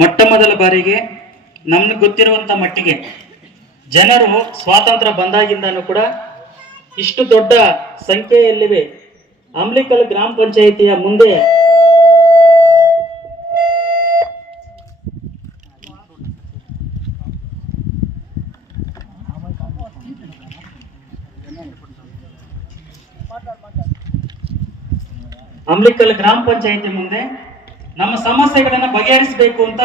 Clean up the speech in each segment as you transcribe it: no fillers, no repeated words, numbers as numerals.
ಮೊಟ್ಟ ಮೊದಲ ಬಾರಿಗೆ ನಮ್ಗೆ ಗೊತ್ತಿರುವಂತ ಮಟ್ಟಿಗೆ ಜನರು ಸ್ವಾತಂತ್ರ್ಯ ಬಂದಾಗಿಂದನೂ ಕೂಡ ಇಷ್ಟು ದೊಡ್ಡ ಸಂಖ್ಯೆಯಲ್ಲಿವೆ ಅಂಬ್ಲಿಕಲ್ ಗ್ರಾಮ ಪಂಚಾಯಿತಿಯ ಮುಂದೆ ಅಂಬ್ಲಿಕಲ್ ಗ್ರಾಮ ಪಂಚಾಯಿತಿ ಮುಂದೆ ನಮ್ಮ ಸಮಸ್ಯೆಗಳನ್ನ ಬಗೆಹರಿಸಬೇಕು ಅಂತ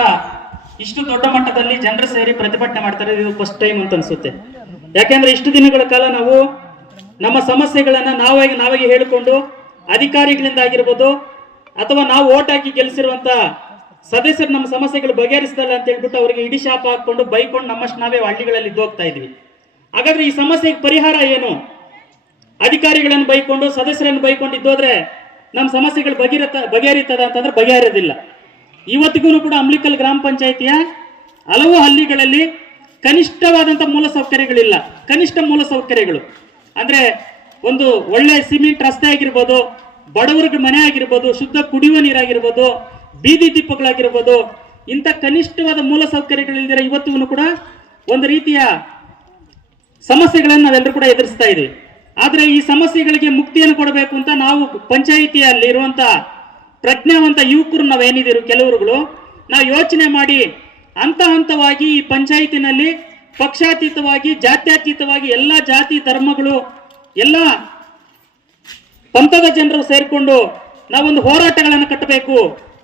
ಇಷ್ಟು ದೊಡ್ಡ ಮಟ್ಟದಲ್ಲಿ ಜನರು ಸೇರಿ ಪ್ರತಿಭಟನೆ ಮಾಡ್ತಾರೆ. ಇದು ಫಸ್ಟ್ ಟೈಮ್ ಅಂತ ಅನ್ಸುತ್ತೆ. ಯಾಕೆಂದ್ರೆ ಇಷ್ಟು ದಿನಗಳ ಕಾಲ ನಾವು ನಮ್ಮ ಸಮಸ್ಯೆಗಳನ್ನ ನಾವಾಗಿ ಹೇಳಿಕೊಂಡು ಅಧಿಕಾರಿಗಳಿಂದ ಆಗಿರ್ಬೋದು ಅಥವಾ ನಾವು ಓಟ್ ಹಾಕಿ ಗೆಲ್ಲಿಸಿರುವಂತ ಸದಸ್ಯರು ನಮ್ಮ ಸಮಸ್ಯೆಗಳು ಬಗೆಹರಿಸಲ್ಲ ಅಂತ ಹೇಳ್ಬಿಟ್ಟು ಅವರಿಗೆ ಇಡಿ ಶಾಪ ಹಾಕೊಂಡು ಬೈಕೊಂಡು ನಮ್ಮಷ್ಟು ನಾವೇ ಹಳ್ಳಿಗಳಲ್ಲಿ ಇದ್ದೋಗ್ತಾ ಇದ್ವಿ. ಹಾಗಾದ್ರೆ ಈ ಸಮಸ್ಯೆಗೆ ಪರಿಹಾರ ಏನು? ಅಧಿಕಾರಿಗಳನ್ನು ಬೈಕೊಂಡು ಸದಸ್ಯರನ್ನು ಬೈಕೊಂಡು ಇದ್ದೋದ್ರೆ ನಮ್ಮ ಸಮಸ್ಯೆಗಳು ಬಗೆಹರಿತದ ಅಂತಂದ್ರೆ ಬಗೆಹರಿಯೋದಿಲ್ಲ. ಇವತ್ತಿಗೂ ಕೂಡ ಅಂಬ್ಲಿಕಲ್ ಗ್ರಾಮ ಪಂಚಾಯಿತಿಯ ಹಲವು ಹಳ್ಳಿಗಳಲ್ಲಿ ಕನಿಷ್ಠವಾದಂತ ಮೂಲಸೌಕರ್ಯಗಳಿಲ್ಲ. ಕನಿಷ್ಠ ಮೂಲಸೌಕರ್ಯಗಳು ಅಂದ್ರೆ ಒಂದು ಒಳ್ಳೆ ಸಿಮೆಂಟ್ ರಸ್ತೆ ಆಗಿರ್ಬೋದು, ಬಡವರಿಗೆ ಮನೆ ಆಗಿರ್ಬೋದು, ಶುದ್ಧ ಕುಡಿಯುವ ನೀರಾಗಿರ್ಬೋದು, ಬೀದಿ ದೀಪಗಳಾಗಿರ್ಬೋದು, ಇಂಥ ಕನಿಷ್ಠವಾದ ಮೂಲಸೌಕರ್ಯಗಳಿಲ್ದಿರ ಇವತ್ತಿಗೂ ಕೂಡ ಒಂದು ರೀತಿಯ ಸಮಸ್ಯೆಗಳನ್ನು ನಾವೆಲ್ಲರೂ ಕೂಡ ಎದುರಿಸ್ತಾ ಇದ್ದೀವಿ. ಆದ್ರೆ ಈ ಸಮಸ್ಯೆಗಳಿಗೆ ಮುಕ್ತಿಯನ್ನು ಕೊಡಬೇಕು ಅಂತ ನಾವು ಪಂಚಾಯಿತಿಯಲ್ಲಿ ಇರುವಂತ ಪ್ರಜ್ಞಾವಂತ ಯುವಕರು ನಾವೇನಿದ್ದೀರು ಕೆಲವರುಗಳು ನಾವು ಯೋಚನೆ ಮಾಡಿ ಹಂತವಾಗಿ ಈ ಪಂಚಾಯಿತಿನಲ್ಲಿ ಪಕ್ಷಾತೀತವಾಗಿ ಜಾತ್ಯತೀತವಾಗಿ ಎಲ್ಲ ಜಾತಿ ಧರ್ಮಗಳು ಎಲ್ಲ ಪಂಥದ ಜನರು ಸೇರಿಕೊಂಡು ನಾವೊಂದು ಹೋರಾಟಗಳನ್ನು ಕಟ್ಟಬೇಕು.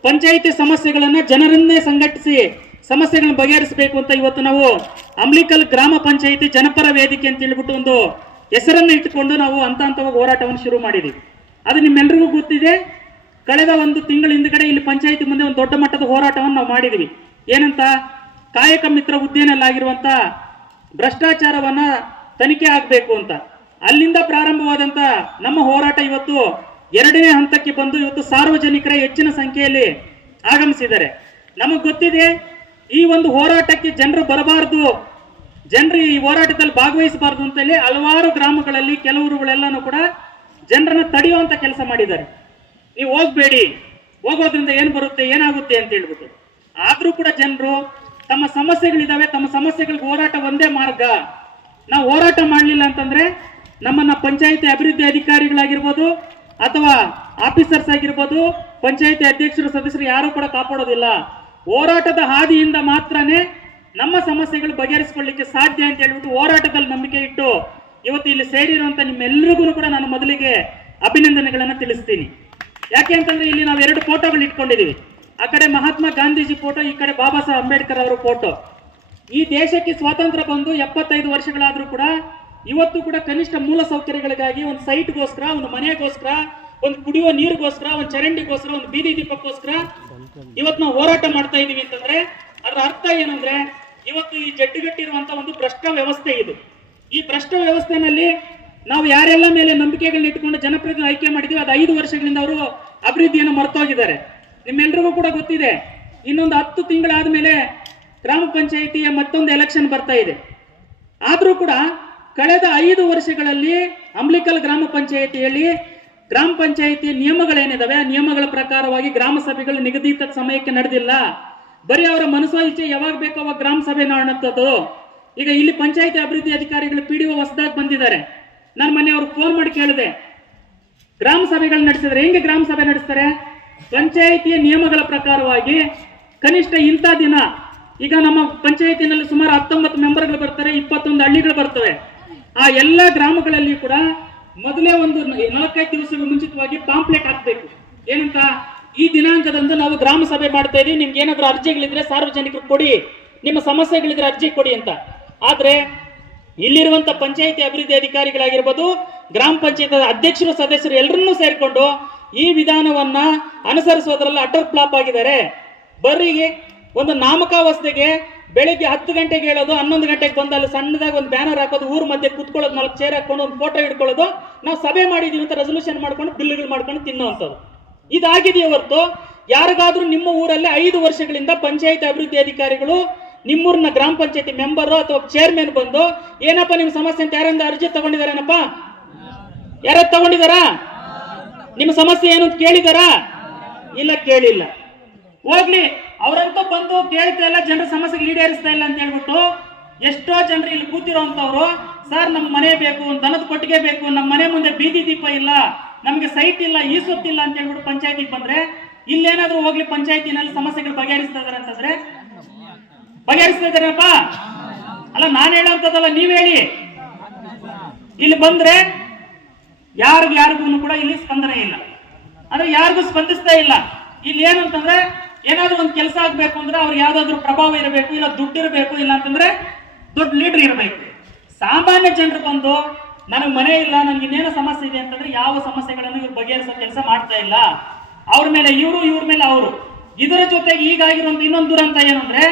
ಪಂಚಾಯಿತಿ ಸಮಸ್ಯೆಗಳನ್ನ ಜನರನ್ನೇ ಸಂಘಟಿಸಿ ಸಮಸ್ಯೆಗಳನ್ನು ಬಗೆಹರಿಸಬೇಕು ಅಂತ ಇವತ್ತು ನಾವು ಅಂಬ್ಲಿಕಲ್ ಗ್ರಾಮ ಪಂಚಾಯಿತಿ ಜನಪರ ವೇದಿಕೆ ಅಂತ ಹೇಳ್ಬಿಟ್ಟು ಒಂದು ಹೆಸರನ್ನು ಇಟ್ಟುಕೊಂಡು ನಾವು ಹಂತವಾಗಿ ಹೋರಾಟವನ್ನು ಶುರು ಮಾಡಿದ್ದೀವಿ. ಅದು ನಿಮ್ಮೆಲ್ಲರಿಗೂ ಗೊತ್ತಿದೆ. ಕಳೆದ ಒಂದು ತಿಂಗಳ ಹಿಂದ್ಗಡೆ ಇಲ್ಲಿ ಪಂಚಾಯಿತಿ ಮುಂದೆ ಒಂದು ದೊಡ್ಡ ಮಟ್ಟದ ಹೋರಾಟವನ್ನು ನಾವು ಮಾಡಿದ್ವಿ. ಏನಂತ? ಕಾಯಕ ಮಿತ್ರ ಹುದ್ದೆಯಲ್ಲಾಗಿರುವಂತ ಭ್ರಷ್ಟಾಚಾರವನ್ನ ತನಿಖೆ ಆಗಬೇಕು ಅಂತ. ಅಲ್ಲಿಂದ ಪ್ರಾರಂಭವಾದಂತ ನಮ್ಮ ಹೋರಾಟ ಇವತ್ತು ಎರಡನೇ ಹಂತಕ್ಕೆ ಬಂದು ಇವತ್ತು ಸಾರ್ವಜನಿಕರ ಹೆಚ್ಚಿನ ಸಂಖ್ಯೆಯಲ್ಲಿ ಆಗಮಿಸಿದ್ದಾರೆ. ನಮಗ್ ಗೊತ್ತಿದೆ ಈ ಒಂದು ಹೋರಾಟಕ್ಕೆ ಜನರು ಬರಬಾರದು, ಜನರು ಈ ಹೋರಾಟದಲ್ಲಿ ಭಾಗವಹಿಸಬಾರದು ಅಂತೇಳಿ ಹಲವಾರು ಗ್ರಾಮಗಳಲ್ಲಿ ಕೆಲವರುಗಳೆಲ್ಲಾನು ಕೂಡ ಜನರನ್ನ ತಡೆಯುವಂತ ಕೆಲಸ ಮಾಡಿದ್ದಾರೆ. ನೀವು ಹೋಗ್ಬೇಡಿ, ಹೋಗೋದ್ರಿಂದ ಏನ್ ಬರುತ್ತೆ ಏನಾಗುತ್ತೆ ಅಂತ ಹೇಳ್ಬಿಟ್ಟು. ಆದ್ರೂ ಕೂಡ ಜನರು ತಮ್ಮ ಸಮಸ್ಯೆಗಳಿದಾವೆ, ತಮ್ಮ ಸಮಸ್ಯೆಗಳಿಗೆ ಹೋರಾಟ ಒಂದೇ ಮಾರ್ಗ. ನಾವು ಹೋರಾಟ ಮಾಡಲಿಲ್ಲ ಅಂತಂದ್ರೆ ನಮ್ಮನ್ನ ಪಂಚಾಯಿತಿ ಅಭಿವೃದ್ಧಿ ಅಧಿಕಾರಿಗಳಾಗಿರ್ಬೋದು ಅಥವಾ ಆಫೀಸರ್ಸ್ ಆಗಿರ್ಬೋದು, ಪಂಚಾಯಿತಿ ಅಧ್ಯಕ್ಷರು ಸದಸ್ಯರು ಯಾರು ಕೂಡ ಕಾಪಾಡೋದಿಲ್ಲ. ಹೋರಾಟದ ಹಾದಿಯಿಂದ ಮಾತ್ರನೇ ನಮ್ಮ ಸಮಸ್ಯೆಗಳು ಬಗೆಹರಿಸಿಕೊಳ್ಳಿಕ್ಕೆ ಸಾಧ್ಯ ಅಂತ ಹೇಳ್ಬಿಟ್ಟು ಹೋರಾಟದಲ್ಲಿ ನಂಬಿಕೆ ಇಟ್ಟು ಇವತ್ತು ಇಲ್ಲಿ ಸೇರಿರುವಂತ ನಿಮ್ಮೆಲ್ಲರಿಗೂ ಕೂಡ ನಾನು ಮೊದಲಿಗೆ ಅಭಿನಂದನೆಗಳನ್ನ ತಿಳಿಸ್ತೀನಿ. ಯಾಕೆ ಅಂತಂದ್ರೆ ಇಲ್ಲಿ ನಾವು ಎರಡು ಫೋಟೋಗಳು ಇಟ್ಕೊಂಡಿದೀವಿ. ಆ ಕಡೆ ಮಹಾತ್ಮ ಗಾಂಧೀಜಿ ಫೋಟೋ, ಈ ಕಡೆ ಬಾಬಾ ಸಾಹೇಬ್ ಅಂಬೇಡ್ಕರ್ ಅವರ ಫೋಟೋ. ಈ ದೇಶಕ್ಕೆ ಸ್ವಾತಂತ್ರ್ಯ ಬಂದು 75 ವರ್ಷಗಳಾದ್ರೂ ಕೂಡ ಇವತ್ತು ಕೂಡ ಕನಿಷ್ಠ ಮೂಲ ಸೌಕರ್ಯಗಳಿಗಾಗಿ ಒಂದು ಸೈಟ್ಗೋಸ್ಕರ, ಒಂದು ಮನೆಗೋಸ್ಕರ, ಒಂದು ಕುಡಿಯುವ ನೀರಿಗೋಸ್ಕರ, ಒಂದು ಚರಂಡಿಗೋಸ್ಕರ, ಒಂದು ಬೀದಿ ದೀಪಕ್ಕೋಸ್ಕರ ಇವತ್ತು ನಾವು ಹೋರಾಟ ಮಾಡ್ತಾ ಇದೀವಿ ಅಂತಂದ್ರೆ ಅದರ ಅರ್ಥ ಏನಂದ್ರೆ ಇವತ್ತು ಈ ಜಡ್ಡುಗಟ್ಟಿರುವಂತ ಒಂದು ಭ್ರಷ್ಟ ವ್ಯವಸ್ಥೆ ಇದು. ಈ ಭ್ರಷ್ಟ ವ್ಯವಸ್ಥೆನಲ್ಲಿ ನಾವು ಯಾರೆಲ್ಲ ಮೇಲೆ ನಂಬಿಕೆಗಳನ್ನ ಇಟ್ಕೊಂಡು ಜನಪ್ರತಿನಿಧಿ ಆಯ್ಕೆ ಮಾಡಿದೀವಿ ಅದು 5 ವರ್ಷಗಳಿಂದ ಅವರು ಅಭಿವೃದ್ಧಿಯನ್ನು ಮರ್ತೋಗಿದ್ದಾರೆ. ನಿಮ್ಮೆಲ್ರಿಗೂ ಕೂಡ ಗೊತ್ತಿದೆ. ಇನ್ನೊಂದು 10 ತಿಂಗಳಾದ್ಮೇಲೆ ಗ್ರಾಮ ಪಂಚಾಯಿತಿಯ ಮತ್ತೊಂದು ಎಲೆಕ್ಷನ್ ಬರ್ತಾ ಇದೆ. ಆದ್ರೂ ಕೂಡ ಕಳೆದ 5 ವರ್ಷಗಳಲ್ಲಿ ಅಂಬ್ಲಿಕಲ್ ಗ್ರಾಮ ಪಂಚಾಯಿತಿಯಲ್ಲಿ ಗ್ರಾಮ ಪಂಚಾಯಿತಿಯ ನಿಯಮಗಳೇನಿದಾವೆ ಆ ನಿಯಮಗಳ ಪ್ರಕಾರವಾಗಿ ಗ್ರಾಮ ಸಭೆಗಳು ನಿಗದಿತ ಸಮಯಕ್ಕೆ ನಡೆದಿಲ್ಲ. ಬರೀ ಅವರ ಮನಸ್ಸೋ ಇಚ್ಛೆ ಯಾವಾಗ ಬೇಕೋ ಅವಾಗ ಗ್ರಾಮ ಸಭೆ ಮಾಡುವಂಥದ್ದು. ಈಗ ಇಲ್ಲಿ ಪಂಚಾಯಿತಿ ಅಭಿವೃದ್ಧಿ ಅಧಿಕಾರಿಗಳು PDO ಹೊಸದಾಗಿ ಬಂದಿದ್ದಾರೆ. ನಾನು ಮೊನ್ನೆ ಅವ್ರಿಗೆ ಫೋನ್ ಮಾಡಿ ಕೇಳಿದೆ, ಗ್ರಾಮ ಸಭೆಗಳು ನಡೆಸಿದ್ರೆ ಹೆಂಗೆ ಗ್ರಾಮ ಸಭೆ ನಡೆಸ್ತಾರೆ? ಪಂಚಾಯಿತಿಯ ನಿಯಮಗಳ ಪ್ರಕಾರವಾಗಿ ಕನಿಷ್ಠ ಇಂಥ ದಿನ, ಈಗ ನಮ್ಮ ಪಂಚಾಯಿತಿನಲ್ಲಿ ಸುಮಾರು 19 ಮೆಂಬರ್ಗಳು ಬರ್ತಾರೆ, 21 ಹಳ್ಳಿಗಳು ಬರ್ತವೆ. ಆ ಎಲ್ಲ ಗ್ರಾಮಗಳಲ್ಲಿ ಕೂಡ ಮೊದಲೇ ಒಂದು 4-5 ದಿವಸಗಳ ಮುಂಚಿತವಾಗಿ ಪಾಂಪ್ಲೆಟ್ ಹಾಕ್ಬೇಕು. ಏನಂತ? ಈ ದಿನಾಂಕದಂದು ನಾವು ಗ್ರಾಮ ಸಭೆ ಮಾಡ್ತಾ ಇದೀವಿ, ನಿಮ್ಗೆ ಏನಾದ್ರೂ ಅರ್ಜಿಗಳಿದ್ರೆ ಸಾರ್ವಜನಿಕರು ಕೊಡಿ, ನಿಮ್ಮ ಸಮಸ್ಯೆಗಳಿದ್ರೆ ಅರ್ಜಿ ಕೊಡಿ ಅಂತ. ಆದ್ರೆ ಇಲ್ಲಿರುವಂತ ಪಂಚಾಯಿತಿ ಅಭಿವೃದ್ಧಿ ಅಧಿಕಾರಿಗಳಾಗಿರ್ಬೋದು, ಗ್ರಾಮ ಪಂಚಾಯತ್ ಅಧ್ಯಕ್ಷರು ಸದಸ್ಯರು ಎಲ್ಲರನ್ನೂ ಸೇರಿಕೊಂಡು ಈ ವಿಧಾನವನ್ನ ಅನುಸರಿಸೋದ್ರಲ್ಲಿ ಅಟರ್ ಫ್ಲಾಪ್ ಆಗಿದ್ದಾರೆ. ಬರೀ ಒಂದು ನಾಮಕಾವಸ್ಥೆಗೆ ಬೆಳಿಗ್ಗೆ 10 ಗಂಟೆಗೆ ಹೇಳೋದು, 11 ಗಂಟೆಗೆ ಬಂದು ಅಲ್ಲಿ ಸಣ್ಣದಾಗಿ ಒಂದು ಬ್ಯಾನರ್ ಹಾಕೋದು, ಊರ್ ಮಧ್ಯೆ ಕುತ್ಕೊಳ್ಳೋದು, 4 ಚೇರ್ ಹಾಕೊಂಡು ಒಂದು ಫೋಟೋ ಹಿಡ್ಕೊಳ್ಳೋದು, ನಾವು ಸಭೆ ಮಾಡಿದೀವಿ ಅಂತ ರೆಸಲ್ಯೂಷನ್ ಮಾಡ್ಕೊಂಡು ಬಿಲ್ಗಳು ಮಾಡ್ಕೊಂಡು ತಿನ್ನೋವಂಥದ್ದು ಇದಾಗಿದೆಯೇ ಹೊರತು ಯಾರಿಗಾದ್ರೂ ನಿಮ್ಮ ಊರಲ್ಲಿ 5 ವರ್ಷಗಳಿಂದ ಪಂಚಾಯತ್ ಅಭಿವೃದ್ಧಿ ಅಧಿಕಾರಿಗಳು ನಿಮ್ಮೂರಿನ ಗ್ರಾಮ ಪಂಚಾಯತಿ ಮೆಂಬರು ಅಥವಾ ಚೇರ್ಮನ್ ಬಂದು ಏನಪ್ಪ ನಿಮ್ಮ ಸಮಸ್ಯೆ ಅಂತ ಯಾರಿಂದ ಅರ್ಜಿ ತಗೊಂಡಿದಾರೇನಪ್ಪ? ಯಾರ ತಗೊಂಡಿದಾರಾ? ನಿಮ್ಮ ಸಮಸ್ಯೆ ಏನು ಅಂತ ಕೇಳಿದಾರಾ? ಇಲ್ಲ, ಕೇಳಿಲ್ಲ. ಹೋಗ್ಲಿ, ಅವರಂತೂ ಬಂದು ಕೇಳ್ತಾ ಇಲ್ಲ, ಜನರ ಸಮಸ್ಯೆಗೆ ಈಡೇರಿಸ್ತಾ ಇಲ್ಲ ಅಂತ ಹೇಳ್ಬಿಟ್ಟು ಎಷ್ಟೋ ಜನರು ಇಲ್ಲಿ ಕೂತಿರೋಂಥವ್ರು, ಸರ್ ನಮ್ಮ ಮನೆ ಬೇಕು, ದನದ ಕೊಟ್ಟಿಗೆ ಬೇಕು, ನಮ್ಮ ಮನೆ ಮುಂದೆ ಬೀದಿ ದೀಪ ಇಲ್ಲ, ನಮಗೆ ಸೈಟ್ ಇಲ್ಲ, ಈ ಸುತ್ತಿಲ್ಲ ಅಂತ ಹೇಳ್ಬಿಟ್ಟು ಪಂಚಾಯತಿಗೆ ಬಂದ್ರೆ ಇಲ್ಲೇನಾದ್ರೂ ಹೋಗ್ಲಿ ಪಂಚಾಯತಿನಲ್ಲಿ ಸಮಸ್ಯೆಗಳು ಬಗೆಹರಿಸ್ತಾ ಇದಾರೆ ಅಂತಂದ್ರೆ ಬಗೆಹರಿಸ್ತಾ ಇದಾರಪ್ಪ? ಅಲ್ಲ, ನಾನು ಹೇಳೋಂಥದ್ದಲ್ಲ, ನೀವ್ ಹೇಳಿ. ಇಲ್ಲಿ ಬಂದ್ರೆ ಯಾರಿಗೂ ಕೂಡ ಇಲ್ಲಿ ಸ್ಪಂದನೆ ಇಲ್ಲ, ಅಂದ್ರೆ ಯಾರಿಗೂ ಸ್ಪಂದಿಸ್ತಾ ಇಲ್ಲ. ಇಲ್ಲಿ ಏನಂತಂದ್ರೆ ಏನಾದ್ರು ಒಂದು ಕೆಲಸ ಆಗ್ಬೇಕು ಅಂದ್ರೆ ಅವ್ರಿಗೆ ಯಾವ್ದಾದ್ರು ಪ್ರಭಾವ ಇರಬೇಕು, ಇಲ್ಲ ದುಡ್ಡು ಇರಬೇಕು, ಇಲ್ಲ ಅಂತಂದ್ರೆ ದೊಡ್ಡ ಲೀಡರ್ ಇರಬೇಕು. ಸಾಮಾನ್ಯ ಜನರು ಬಂದು ನನಗೆ ಮನೆ ಇಲ್ಲ, ನನ್ಗೆ ಇನ್ನೇನೋ ಸಮಸ್ಯೆ ಇದೆ ಅಂತಂದ್ರೆ ಯಾವ ಸಮಸ್ಯೆಗಳನ್ನು ಇವ್ರು ಬಗೆಹರಿಸೋ ಕೆಲಸ ಮಾಡ್ತಾ ಇಲ್ಲ. ಅವ್ರ ಮೇಲೆ ಇವರು, ಇವ್ರ ಮೇಲೆ ಅವರು. ಇದರ ಜೊತೆಗೆ ಈಗಾಗಿರುವಂತ ಇನ್ನೊಂದು ದುರಂತ ಏನಂದ್ರೆ,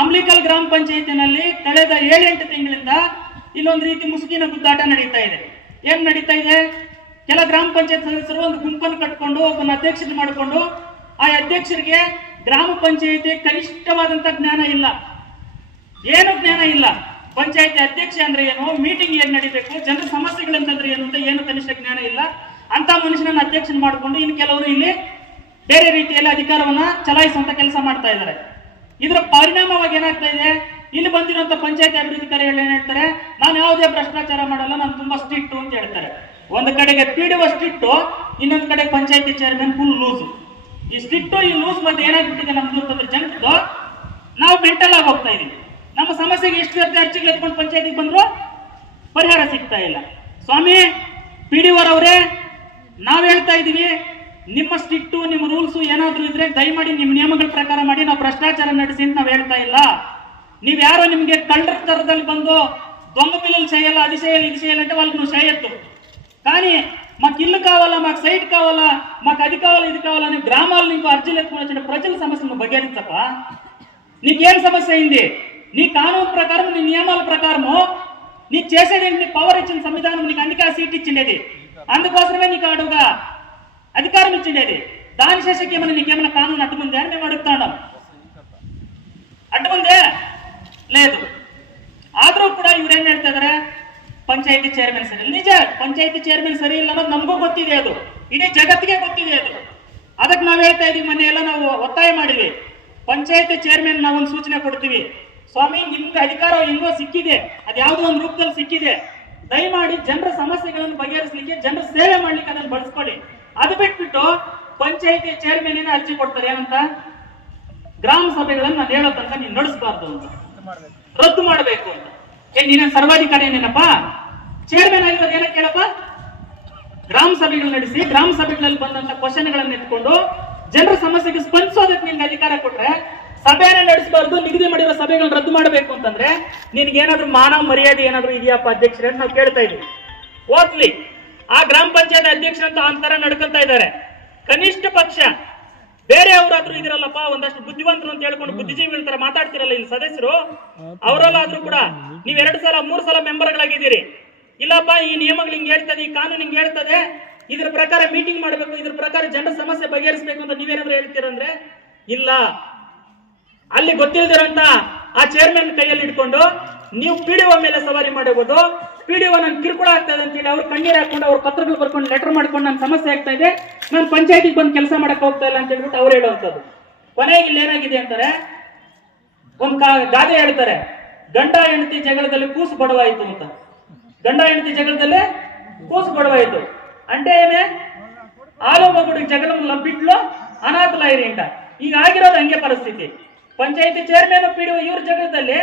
ಅಂಬ್ಲಿಕಲ್ ಗ್ರಾಮ ಪಂಚಾಯತಿನಲ್ಲಿ ಕಳೆದ 7-8 ತಿಂಗಳಿಂದ ಇಲ್ಲೊಂದು ರೀತಿ ಮುಸುಕಿನ ಗುದ್ದಾಟ ನಡೀತಾ ಇದೆ. ಏನ್ ನಡೀತಾ ಇದೆ? ಕೆಲ ಗ್ರಾಮ ಪಂಚಾಯತ್ ಸದಸ್ಯರು ಒಂದು ಗುಂಪನ್ನು ಕಟ್ಕೊಂಡು ಒಬ್ಬನ ಅಧ್ಯಕ್ಷತೆ ಮಾಡಿಕೊಂಡು, ಆ ಅಧ್ಯಕ್ಷರಿಗೆ ಗ್ರಾಮ ಪಂಚಾಯತಿ ಕನಿಷ್ಠವಾದಂತ ಜ್ಞಾನ ಇಲ್ಲ, ಏನು ಜ್ಞಾನ ಇಲ್ಲ. ಪಂಚಾಯತಿ ಅಧ್ಯಕ್ಷ ಅಂದ್ರೆ ಏನು, ಮೀಟಿಂಗ್ ಏನ್ ನಡೀಬೇಕು, ಜನರ ಸಮಸ್ಯೆಗಳಂತಂದ್ರೆ ಏನು ಅಂತ ಏನು ಕನಿಷ್ಠ ಜ್ಞಾನ ಇಲ್ಲ. ಅಂತ ಮನುಷ್ಯನನ್ನ ಅಧ್ಯಕ್ಷನ ಮಾಡಿಕೊಂಡು ಇನ್ನು ಕೆಲವರು ಇಲ್ಲಿ ಬೇರೆ ರೀತಿಯಲ್ಲಿ ಅಧಿಕಾರವನ್ನ ಚಲಾಯಿಸುವಂತ ಕೆಲಸ ಮಾಡ್ತಾ ಇದ್ದಾರೆ. ಇದರ ಪರಿಣಾಮವಾಗಿ ಏನಾಗ್ತಾ ಇದೆ, ಇಲ್ಲಿ ಬಂದಿರುವಂತ ಪಂಚಾಯತಿ ಅಭಿವೃದ್ಧಿಕಾರಿಗಳು ಏನ್ ಹೇಳ್ತಾರೆ, ನಾನು ಯಾವುದೇ ಭ್ರಷ್ಟಾಚಾರ ಮಾಡಲ್ಲ, ನಾನು ತುಂಬಾ ಸ್ಟ್ರಿಕ್ಟ್ ಅಂತ ಹೇಳ್ತಾರೆ. ಒಂದು ಕಡೆಗೆ PDO ಸ್ಟ್ರಿಕ್ಟ್, ಇನ್ನೊಂದು ಕಡೆ ಪಂಚಾಯತಿ ಚೇರ್ಮನ್ ಫುಲ್ ಲೂಸ್. ಈ ಸ್ಟ್ರಿಕ್ಟ್ ಈ ಲೂಸ್ ಮಧ್ಯೆ ಏನಾಗ್ಬಿಟ್ಟಿದೆ ನಮ್ದು ಅಂತಂದ್ರೆ ಜನದ್ದು ನಾವು ಮೆಂಟಲ್ ಆಗಿ ಹೋಗ್ತಾ ಇದೀವಿ. ನಮ್ಮ ಸಮಸ್ಯೆಗೆ ಎಷ್ಟು ಅರ್ಜಿಗಳು ಎತ್ಕೊಂಡು ಪಂಚಾಯತಿಗೆ ಬಂದ್ರು ಪರಿಹಾರ ಸಿಗ್ತಾ ಇಲ್ಲ. ಸ್ವಾಮಿ PDO ಅವರೇ, ನಾವ್ ಹೇಳ್ತಾ ಇದೀವಿ, ನಿಮ್ಮ ಸ್ಟ್ರಿಕ್ಟು ನಿಮ್ಮ ರೂಲ್ಸ್ ಏನಾದ್ರು ಇದ್ರೆ ದಯಮಾಡಿ ನಿಮ್ಮ ನಿಯಮಗಳ ಪ್ರಕಾರ ಮಾಡಿ, ನಾವು ಭ್ರಷ್ಟಾಚಾರ ನಡೆಸಿ ಅಂತ ನಾವು ಹೇಳ್ತಾ ಇಲ್ಲ. ನೀವ್ ಯಾರೋ ನಿಮ್ಗೆ కళ్ళ తరದಲ್ಲಿ ಬಂದು దొంగ పిల్లలు చేయాలా, అది చేయాలి, ఇది చేయాలంటే వాళ్ళకి నువ్వు చేయొద్దు. కానీ మాకు ఇల్లు కావాలా, మాకు సైట్ కావాలా, మాకు అది కావాలా, ఇది కావాలని గ్రామాలు నీకు అర్జీలు ఎత్తుకుని వచ్చిన ప్రజల సమస్యను బగేరించప్ప. నీకేం సమస్య అయింది? నీ కానూను ప్రకారం, నీ నియమాల ప్రకారము నీకు చేసేది, నీ పవర్ ఇచ్చిన సంవిధానం నీకు అందుకే ఆ సీట్ ఇచ్చిండేది, అందుకోసమే నీకు అడుగుగా అధికారం ఇచ్చిండేది. దాని శేషకి ఏమైనా నీకేమైనా కానూను అడ్డుముందే అని మేము అడుగుతాం. అడ్డుముందే లేదు. ಆದ್ರೂ ಕೂಡ ಇವ್ರೇನ್ ಹೇಳ್ತಾ ಇದಾರೆ, ಪಂಚಾಯತಿ ಚೇರ್ಮನ್ ಸರಿ. ನಿಜ, ಪಂಚಾಯತಿ ಚೇರ್ಮನ್ ಸರಿ ಇಲ್ಲ ಅನ್ನೋದು ನಮಗೂ ಗೊತ್ತಿದೆ, ಅದು ಇಡೀ ಜಗತ್ತಿಗೆ ಗೊತ್ತಿದೆ. ಅದು ಅದಕ್ಕೆ ನಾವ್ ಹೇಳ್ತಾ ಇದೀವಿ, ಮೊನ್ನೆ ಎಲ್ಲ ನಾವು ಒತ್ತಾಯ ಮಾಡಿವಿ, ಪಂಚಾಯತಿ ಚೇರ್ಮನ್ ನಾವೊಂದು ಸೂಚನೆ ಕೊಡ್ತೀವಿ, ಸ್ವಾಮಿ ನಿಮ್ಗೆ ಅಧಿಕಾರ ಹೆಂಗೋ ಸಿಕ್ಕಿದೆ, ಅದು ಯಾವುದೋ ಒಂದು ರೂಪದಲ್ಲಿ ಸಿಕ್ಕಿದೆ, ದಯಮಾಡಿ ಜನರ ಸಮಸ್ಯೆಗಳನ್ನು ಬಗೆಹರಿಸಲಿಕ್ಕೆ, ಜನರ ಸೇವೆ ಮಾಡ್ಲಿಕ್ಕೆ ಅದನ್ನು ಬಳಸ್ಕೊಳ್ಳಿ. ಅದು ಬಿಟ್ಬಿಟ್ಟು ಪಂಚಾಯತಿ ಚೇರ್ಮನ್ ಏನ ಅರ್ಜಿ ಕೊಡ್ತಾರೆ ಏನಂತ, ಗ್ರಾಮ ಸಭೆಗಳನ್ನು ನಾನು ಹೇಳೋ ತನಕ ನೀನು ನಡೆಸಬಾರ್ದು ಅಂತ, ರದ್ದು ಮಾಡಬೇಕು ಅಂತ. ನೀನ ಸರ್ವಾಧಿಕಾರಿ ಏನೇನಪ್ಪ, ಚೇರ್ಮನ್ ಆಗಿರೋದು ಏನಕ್ಕೆ ಕೇಳಪ್ಪ? ಗ್ರಾಮ ಸಭೆಗಳು ನಡೆಸಿ, ಗ್ರಾಮ ಸಭೆಗಳಲ್ಲಿ ಬಂದಂತ ಕ್ವಶನ್ಗಳನ್ನು ಎತ್ಕೊಂಡು ಜನರ ಸಮಸ್ಯೆಗೆ ಸ್ಪಂದಿಸೋದಕ್ಕೆ ನಿನ್ಗೆ ಅಧಿಕಾರ ಕೊಟ್ರೆ, ಸಭೆಯನ್ನ ನಡೆಸಬಾರ್ದು, ನಿಗದಿ ಮಾಡಿರೋ ಸಭೆಗಳನ್ನ ರದ್ದು ಮಾಡಬೇಕು ಅಂತಂದ್ರೆ ನಿನ್ಗೆ ಏನಾದ್ರೂ ಮಾನವ ಮರ್ಯಾದೆ ಏನಾದ್ರೂ ಇದೆಯಪ್ಪ ಅಧ್ಯಕ್ಷರೇ ಅಂತ ನಾವು ಕೇಳ್ತಾ ಇದೀವಿ. ಓದ್ಲಿ, ಆ ಗ್ರಾಮ ಪಂಚಾಯತ್ ಅಧ್ಯಕ್ಷರಂತ ಅಂತರ ನಡ್ಕೊಂತ ಇದ್ದಾರೆ. ಕನಿಷ್ಠ ಪಕ್ಷ ಬೇರೆಯವರಾದ್ರೂ ಇದಿರಲ್ಲಪ್ಪ, ಒಂದಷ್ಟು ಬುದ್ಧಿವಂತರು ಅಂತ ಹೇಳ್ಕೊಂಡು ಬುದ್ಧಿಜೀವಿಗಳ ತರ ಮಾತಾಡ್ತಿರಲ್ಲ ಇಲ್ಲಿ ಸದಸ್ಯರು, ಅವರಲ್ಲಾದ್ರೂ ಕೂಡ ನೀವ್ 2 ಸಲ 3 ಸಲ ಮೆಂಬರ್ಗಳಾಗಿದ್ದೀರಿ. ಇಲ್ಲಪ್ಪ ಈ ನಿಯಮಗಳು ಹಿಂಗ್ ಹೇಳ್ತದೆ, ಈ ಕಾನೂನು ಹಿಂಗ್ ಹೇಳ್ತದೆ, ಇದ್ರ ಪ್ರಕಾರ ಮೀಟಿಂಗ್ ಮಾಡಬೇಕು, ಇದ್ರ ಪ್ರಕಾರ ಜನರ ಸಮಸ್ಯೆ ಬಗೆಹರಿಸಬೇಕು ಅಂತ ನೀವೇನಾದ್ರೂ ಹೇಳ್ತೀರಂದ್ರೆ ಇಲ್ಲ. ಅಲ್ಲಿ ಗೊತ್ತಿಲ್ದಿರಂತ ಆ ಚೇರ್ಮನ್ ಕೈಯಲ್ಲಿ ಇಟ್ಕೊಂಡು ನೀವು PDO ಮೇಲೆ ಸವಾರಿ ಮಾಡಬಹುದು. PDO ನನ್ ಕಿರುಕುಳ ಆಗ್ತಾ ಇದೆ ಅಂತ ಹೇಳಿ ಅವ್ರು ಕಣ್ಣೀರ್ ಹಾಕೊಂಡು, ಅವ್ರ ಪತ್ರಗಳು ಬರ್ಕೊಂಡು, ಲೆಟರ್ ಮಾಡ್ಕೊಂಡು, ನನ್ನ ಸಮಸ್ಯೆ ಆಗ್ತಾ ಇದೆ, ನಾನು ಪಂಚಾಯತಿಗೆ ಬಂದು ಕೆಲಸ ಮಾಡಕ್ ಹೋಗ್ತಾ ಇಲ್ಲ ಅಂತ ಹೇಳ್ಬಿಟ್ಟು ಅವ್ರು ಹೇಳುವಂಥದ್ದು. ಕೊನೆಗೆ ಇಲ್ಲಿ ಏನಾಗಿದೆ ಅಂತಾರೆ, ಒಂದ್ ಗಾದೆ ಹೇಳ್ತಾರೆ, ಗಂಡ ಹೆಂಡತಿ ಜಗಳದಲ್ಲಿ ಕೂಸು ಬಡವಾಯಿತು ಅಂತ. ಗಂಡ ಹೆಂಡತಿ ಜಗಳದಲ್ಲಿ ಕೂಸು ಬಡವಾಯಿತು అంటే ఏమే ఆలో మగుడికి జగలంలో బిడ్లో అనాథలైరి అంట. ಈಗ ಆಗಿರೋದು ಹಂಗೆ ಪರಿಸ್ಥಿತಿ. ಪಂಚಾಯತಿ ಚೇರ್ಮನ್ PDO ಇವ್ರ ಜಗಳದಲ್ಲಿ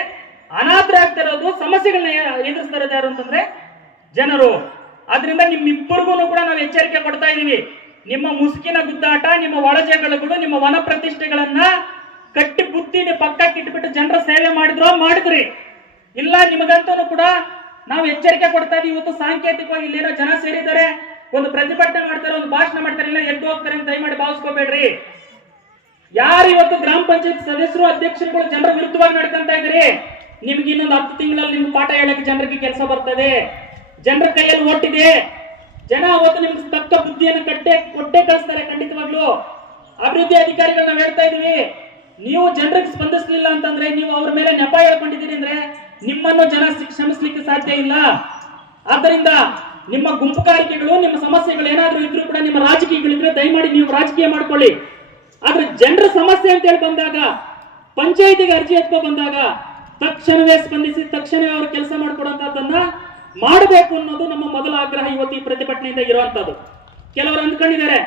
ಅನಾಥರಾಗ್ತಿರೋದು, ಸಮಸ್ಯೆಗಳನ್ನ ಎದುರಿಸ್ತಾ ಇರೋದು ಯಾರು ಅಂತಂದ್ರೆ ಜನರು. ಆದ್ರಿಂದ ನಿಮ್ಮಿಬ್ಬರಿಗೂ ಕೂಡ ನಾವು ಎಚ್ಚರಿಕೆ ಕೊಡ್ತಾ ಇದೀವಿ, ನಿಮ್ಮ ಮುಸುಕಿನ ಗುದ್ದಾಟ, ನಿಮ್ಮ ಒಳಜಗಳಗಳು, ನಿಮ್ಮ ವನ ಪ್ರತಿಷ್ಠೆಗಳನ್ನ ಕಟ್ಟಿ ಬುತ್ತಿ ಪಕ್ಕಕ್ಕೆ ಇಟ್ಬಿಟ್ಟು ಜನರ ಸೇವೆ ಮಾಡಿದ್ರಿ ಇಲ್ಲ, ನಿಮಗಂತೂ ಕೂಡ ನಾವು ಎಚ್ಚರಿಕೆ ಕೊಡ್ತಾ ಇದೀವಿ. ಇವತ್ತು ಸಾಂಕೇತಿಕವಾಗಿ ಇಲ್ಲೇನೋ ಜನ ಸೇರಿದ್ದಾರೆ, ಒಂದು ಪ್ರತಿಭಟನೆ ಮಾಡ್ತಾರೆ, ಒಂದು ಭಾಷಣ ಮಾಡ್ತಾರೆ, ಇಲ್ಲ ಎದ್ದು ಹೋಗ್ತಾರೆ ಅಂತ ದಯಮಾಡಿ ಭಾವಿಸ್ಕೋಬೇಡ್ರಿ. ಯಾರು ಇವತ್ತು ಗ್ರಾಮ ಪಂಚಾಯತ್ ಸದಸ್ಯರು, ಅಧ್ಯಕ್ಷರುಗಳು ಜನರ ವಿರುದ್ಧವಾಗಿ ನಡ್ಕೊಂತ ಇದ್ರಿ, ನಿಮ್ಗೆ ಇನ್ನೊಂದು 10 ತಿಂಗಳಲ್ಲಿ ನಿಮ್ಗೆ ಪಾಠ ಹೇಳಕ್ಕೆ ಜನರಿಗೆ ಕೆಲಸ ಬರ್ತದೆ. ಜನರ ಕೈಯಲ್ಲಿ ಒಟ್ಟಿದೆ, ಜನ ಅವತ್ತು ನಿಮ್ಗೆ ತಕ್ಕ ಬುದ್ಧಿಯನ್ನು ಕೊಟ್ಟೆ ಕಳಿಸ್ತಾರೆ ಖಂಡಿತವಾಗ್ಲು. ಅಭಿವೃದ್ಧಿ ಅಧಿಕಾರಿಗಳು ನಾವು ಹೇಳ್ತಾ ಇದೀವಿ, ನೀವು ಜನರಿಗೆ ಸ್ಪಂದಿಸಲಿಲ್ಲ ಅಂತಂದ್ರೆ, ನೀವು ಅವ್ರ ಮೇಲೆ ನೆಪ ಹೇಳ್ಕೊಂಡಿದ್ದೀರಿ ಅಂದ್ರೆ ನಿಮ್ಮನ್ನು ಜನ ಕ್ಷಮಿಸ್ಲಿಕ್ಕೆ ಸಾಧ್ಯ ಇಲ್ಲ. ಆದ್ದರಿಂದ ನಿಮ್ಮ ಗುಂಪುಗಾರಿಕೆಗಳು, ನಿಮ್ಮ ಸಮಸ್ಯೆಗಳು ಏನಾದ್ರೂ ಇದ್ರೂ ಕೂಡ, ನಿಮ್ಮ ರಾಜಕೀಯಗಳಿದ್ರೆ ದಯಮಾಡಿ ನೀವು ರಾಜಕೀಯ ಮಾಡ್ಕೊಳ್ಳಿ. ಆದ್ರೆ ಜನರ ಸಮಸ್ಯೆ ಅಂತ ಹೇಳಿ ಬಂದಾಗ, ಪಂಚಾಯಿತಿಗೆ ಅರ್ಜಿ ಎತ್ಕೊ ಬಂದಾಗ ತಕ್ಷಣವೇ ಸ್ಪಂದಿಸಿ ತಕ್ಷಣವೇ ಅವರು ಕೆಲಸ ಮಾಡಿಕೊಡುವಂತದ್ದನ್ನ ಮಾಡಬೇಕು ಅನ್ನೋದು ನಮ್ಮ ಮೊದಲ ಆಗ್ರಹ ಇವತ್ತು ಈ ಪ್ರತಿಭಟನೆಯಿಂದ ಇರುವಂತದ್ದು. ಕೆಲವರು ಅಂದ್ಕೊಂಡಿದ್ದಾರೆ,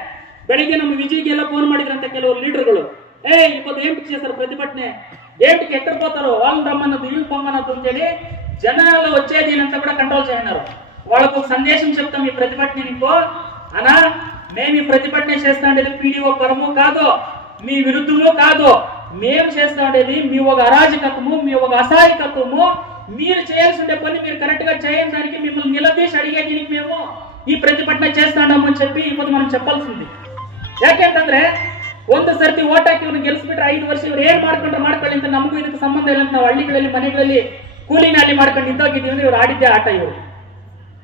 ಬೆಳಿಗ್ಗೆ ನಮ್ಮ ವಿಜಯ್ಗೆಲ್ಲ ಫೋನ್ ಮಾಡಿದ್ರಂತ ಕೆಲವರು ಲೀಡರ್ಗಳು, ಇವತ್ತು ಏನ್ ಸರ್ ಪ್ರತಿಭಟನೆ, ಏಟಿಗೆ ఎక్కడిపోతారు వాళ్ళు రమ్మన్నది వీళ్ళు పొమ్మన్నది ಅಂತೇಳಿ జనాలు వచ్చేది అంతా కూడా కంట్రోల్ చేయన్నారు. వాళ్ళకు ఒక సందేశం చెప్తాం ఈ ప్రతిభటన నీకు అనా, మేము ఈ ప్రతిభటన చేస్తా ఉండేది పీడీఓ పరము కాదు, మీ విరుద్ధము కాదు, మేము చేస్తా ఉండేది మీ ఒక అరాజకత్వము, మీ ఒక అసహాయకత్వము, మీరు చేయాల్సి ఉండే పని మీరు కరెక్ట్ గా చేయడానికి మిమ్మల్ని నిలదీసి అడిగేది మేము ఈ ప్రతిభటన చేస్తాము అని చెప్పి ఇప్పుడు మనం చెప్పాల్సింది. ಯಾಕೆಂತಂದ್ರೆ ಒಂದು ಸರ್ತಿ ಓಟ್ ಹಾಕಿ ಇವ್ರನ್ನ ಗೆಲ್ಸ್ಬಿಟ್ರೆ 5 ವರ್ಷ ಇವ್ರು ಏನ್ ಮಾಡ್ಕೊಂಡ್ರೆ ಮಾಡ್ಕೊಳ್ಳಿ ಅಂತ ನಮಗೂ ಇದಕ್ಕೆ ಸಂಬಂಧ ಇಲ್ಲ ಅಂತ ನಾವು ಹಳ್ಳಿಗಳಲ್ಲಿ ಮನೆಗಳಲ್ಲಿ ಕೂಲಿನಲ್ಲಿ ಮಾಡ್ಕೊಂಡು ಇದ್ದೋಗಿದ್ದೀವಿ ಅಂದ್ರೆ ಇವ್ರು ಆಡಿದ್ದೆ ಆಟ ಇವರು.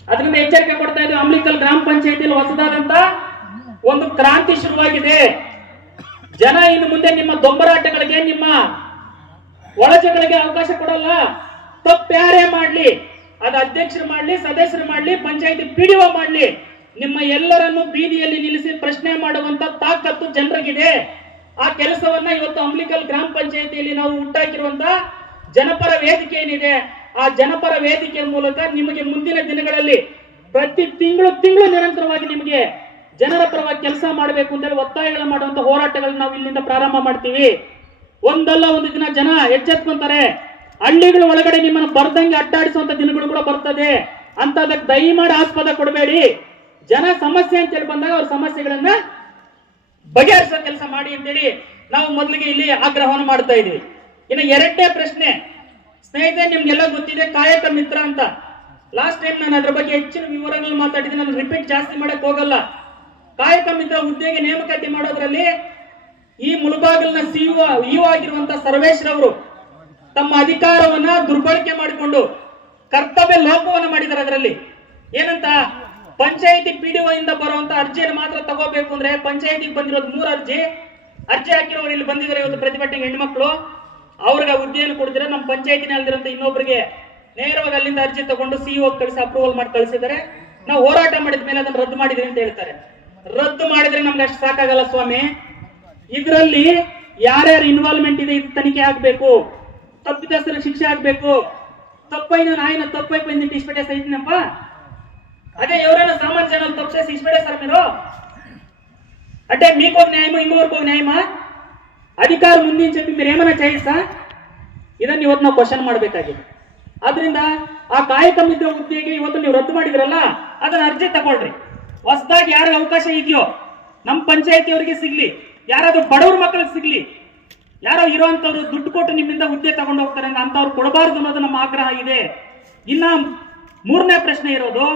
ಅದರಿಂದ ಎಚ್ಚರಿಕೆ ಕೊಡ್ತಾ ಇದ್ದೀವಿ. ಅಂಬ್ಲಿಕಲ್ ಗ್ರಾಮ ಪಂಚಾಯತಿಯಲ್ಲಿ ಹೊಸದಾದಂತ ಒಂದು ಕ್ರಾಂತಿ ಶುರುವಾಗಿದೆ. ಜನ ಇನ್ನು ಮುಂದೆ ನಿಮ್ಮ ದೊಂಬರಾಟಗಳಿಗೆ, ನಿಮ್ಮ ಒಳಜಗಳಿಗೆ ಅವಕಾಶ ಕೊಡಲ್ಲ. ತಪ್ಪು ಯಾರೇ ಮಾಡ್ಲಿ, ಅದು ಅಧ್ಯಕ್ಷರು ಮಾಡ್ಲಿ, ಸದಸ್ಯರು ಮಾಡ್ಲಿ, ಪಂಚಾಯತಿ ಪಿಡಿಒ ಮಾಡ್ಲಿ, ನಿಮ್ಮ ಎಲ್ಲರನ್ನು ಬೀದಿಯಲ್ಲಿ ನಿಲ್ಲಿಸಿ ಪ್ರಶ್ನೆ ಮಾಡುವಂತ ತಾಕತ್ತು ಜನರಿಗಿದೆ. ಆ ಕೆಲಸವನ್ನ ಇವತ್ತು ಅಂಬ್ಲಿಕಲ್ ಗ್ರಾಮ ಪಂಚಾಯತಿಯಲ್ಲಿ ನಾವು ಹುಟ್ಟಾಕಿರುವಂತ ಜನಪರ ವೇದಿಕೆ ಏನಿದೆ, ಆ ಜನಪರ ವೇದಿಕೆಯ ಮೂಲಕ ನಿಮಗೆ ಮುಂದಿನ ದಿನಗಳಲ್ಲಿ ಪ್ರತಿ ತಿಂಗಳು ನಿರಂತರವಾಗಿ ನಿಮಗೆ ಜನರ ಪರವಾಗಿ ಕೆಲಸ ಮಾಡಬೇಕು ಅಂತೇಳಿ ಒತ್ತಾಯಗಳು ಮಾಡುವಂತ ಹೋರಾಟಗಳನ್ನ ನಾವು ಇಲ್ಲಿಂದ ಪ್ರಾರಂಭ ಮಾಡ್ತೀವಿ. ಒಂದಲ್ಲ ಒಂದು ದಿನ ಜನ ಎಚ್ಚೆತ್ಕೊಂತಾರೆ. ಹಳ್ಳಿಗಳ ಒಳಗಡೆ ನಿಮ್ಮನ್ನು ಬರ್ದಂಗೆ ಅಡ್ಡಾಡಿಸುವಂತ ದಿನಗಳು ಕೂಡ ಬರ್ತದೆ ಅಂತ ಅದಕ್ಕೆ ದಯಮಾಡಿ ಆಸ್ಪದ ಕೊಡಬೇಡಿ. ಜನ ಸಮಸ್ಯೆ ಅಂತ ಹೇಳಿ ಬಂದಾಗ ಅವ್ರ ಸಮಸ್ಯೆಗಳನ್ನ ಬಗೆಹರಿಸೋ ಕೆಲಸ ಮಾಡಿ ಅಂತೇಳಿ ನಾವು ಮೊದಲಿಗೆ ಇಲ್ಲಿ ಆಗ್ರಹವನ್ನು ಮಾಡ್ತಾ ಇದೀವಿ. ಇನ್ನು ಎರಡನೇ ಪ್ರಶ್ನೆ, ಸ್ನೇಹಿತರೆ ನಿಮ್ಗೆಲ್ಲ ಗೊತ್ತಿದೆ ಕಾಯಕ ಮಿತ್ರ ಅಂತ. ಲಾಸ್ಟ್ ಟೈಮ್ ನಾನು ಅದ್ರ ಬಗ್ಗೆ ಹೆಚ್ಚಿನ ವಿವರಗಳು ಮಾತಾಡಿದ್ದೀನಿ, ನಾನು ರಿಪೀಟ್ ಜಾಸ್ತಿ ಮಾಡಕ್ ಹೋಗಲ್ಲ. ಕಾಯಕ ಮಿತ್ರ ಹುದ್ದೆಗೆ ನೇಮಕಾತಿ ಮಾಡೋದ್ರಲ್ಲಿ ಈ ಮುಳಬಾಗಿಲಿನ ಇಒ ಆಗಿರುವಂತಹ ಸರ್ವೇಶ್ ರವರು ತಮ್ಮ ಅಧಿಕಾರವನ್ನ ದುರ್ಬಳಕೆ ಮಾಡಿಕೊಂಡು ಕರ್ತವ್ಯ ಲೋಪವನ್ನ ಮಾಡಿದ್ದಾರೆ. ಅದರಲ್ಲಿ ಏನಂತ, ಪಂಚಾಯಿತಿ ಪಿಡಿಒ ಇಂದ ಬರುವಂತ ಅರ್ಜಿಯನ್ನು ಮಾತ್ರ ತಗೋಬೇಕು ಅಂದ್ರೆ ಪಂಚಾಯಿತಿಗೆ ಬಂದಿರೋದು 3 ಅರ್ಜಿ ಹಾಕಿರೋರು ಇಲ್ಲಿ ಬಂದಿದ್ದಾರೆ ಇವತ್ತು ಪ್ರತಿಭಟನೆಗೆ ಹೆಣ್ಮಕ್ಳು. ಅವ್ರಿಗೆ ಹುದ್ದೆಯನ್ನು ಕೊಡಿದ್ರೆ ನಮ್ಮ ಪಂಚಾಯಿತಿನ ಅಲ್ದಿರಂತ ಇನ್ನೊಬ್ಬರಿಗೆ ನೇರವಾಗಿ ಅಲ್ಲಿಂದ ಅರ್ಜಿ ತಗೊಂಡು ಸಿಇಒ ಕಳಿಸಿ ಅಪ್ರೂವಲ್ ಮಾಡಿ ಕಳಿಸಿದ್ದಾರೆ. ನಾವು ಹೋರಾಟ ಮಾಡಿದ ಮೇಲೆ ಅದನ್ನು ರದ್ದು ಮಾಡಿದ್ರಿ ಅಂತ ಹೇಳ್ತಾರೆ. ರದ್ದು ಮಾಡಿದ್ರೆ ನಮ್ಗೆ ಅಷ್ಟು ಸಾಕಾಗಲ್ಲ ಸ್ವಾಮಿ. ಇದರಲ್ಲಿ ಯಾರ್ಯಾರು ಇನ್ವಾಲ್ವ್ಮೆಂಟ್ ಇದೆ ಇದು ತನಿಖೆ ಆಗ್ಬೇಕು, ತಪ್ಪಿತಸ್ಥರ ಶಿಕ್ಷೆ ಆಗ್ಬೇಕು. ತಪ್ಪೈನ ನಾಯಿನ ತಪ್ಪೈ ಪೈಂದಿ ಇಸ್ಪೇಟೆ ಸಹಿತನಪ್ಪ, అదే ఎవరైనా సామాన్య జనాలు తప్పు చేసి ఇచ్చిపెడేస్తారు మీరు? అంటే మీకు ఒక న్యాయమా ఇంకొకరికి ఒక న్యాయమా? అధికారం ఉంది అని చెప్పి మీరు ఏమైనా చేయిಸ್ತಾ? ಇದನ್ನು ಇವತ್ತು ನಾವು ಕ್ವಶನ್ ಮಾಡಬೇಕಾಗಿದೆ. ಆದ್ರಿಂದ ಆ ಕಾಯಕ ಮಿತ್ರ ಹುದ್ದೆಗೆ ಇವತ್ತು ನೀವು ರದ್ದು ಮಾಡಿದ್ರಲ್ಲ, ಅದನ್ನ ಅರ್ಜಿ ತಗೊಳ್ರಿ. ಹೊಸದಾಗಿ ಯಾರಿಗೆ ಅವಕಾಶ ಇದೆಯೋ ನಮ್ಮ ಪಂಚಾಯತಿಯವರಿಗೆ ಸಿಗ್ಲಿ, ಯಾರಾದ್ರೂ ಬಡವ್ರ ಮಕ್ಕಳಿಗೆ ಸಿಗ್ಲಿ. ಯಾರೋ ಇರುವಂತವ್ರು ದುಡ್ಡು ಕೊಟ್ಟು ನಿಮ್ಮಿಂದ ಹುದ್ದೆ ತಗೊಂಡು ಹೋಗ್ತಾರೆ ಅಂತವ್ರು ಕೊಡಬಾರದು ಅನ್ನೋದು ನಮ್ಮ ಆಗ್ರಹ ಇದೆ. ಇನ್ನ 3ನೇ ಪ್ರಶ್ನೆ ಇರೋದು,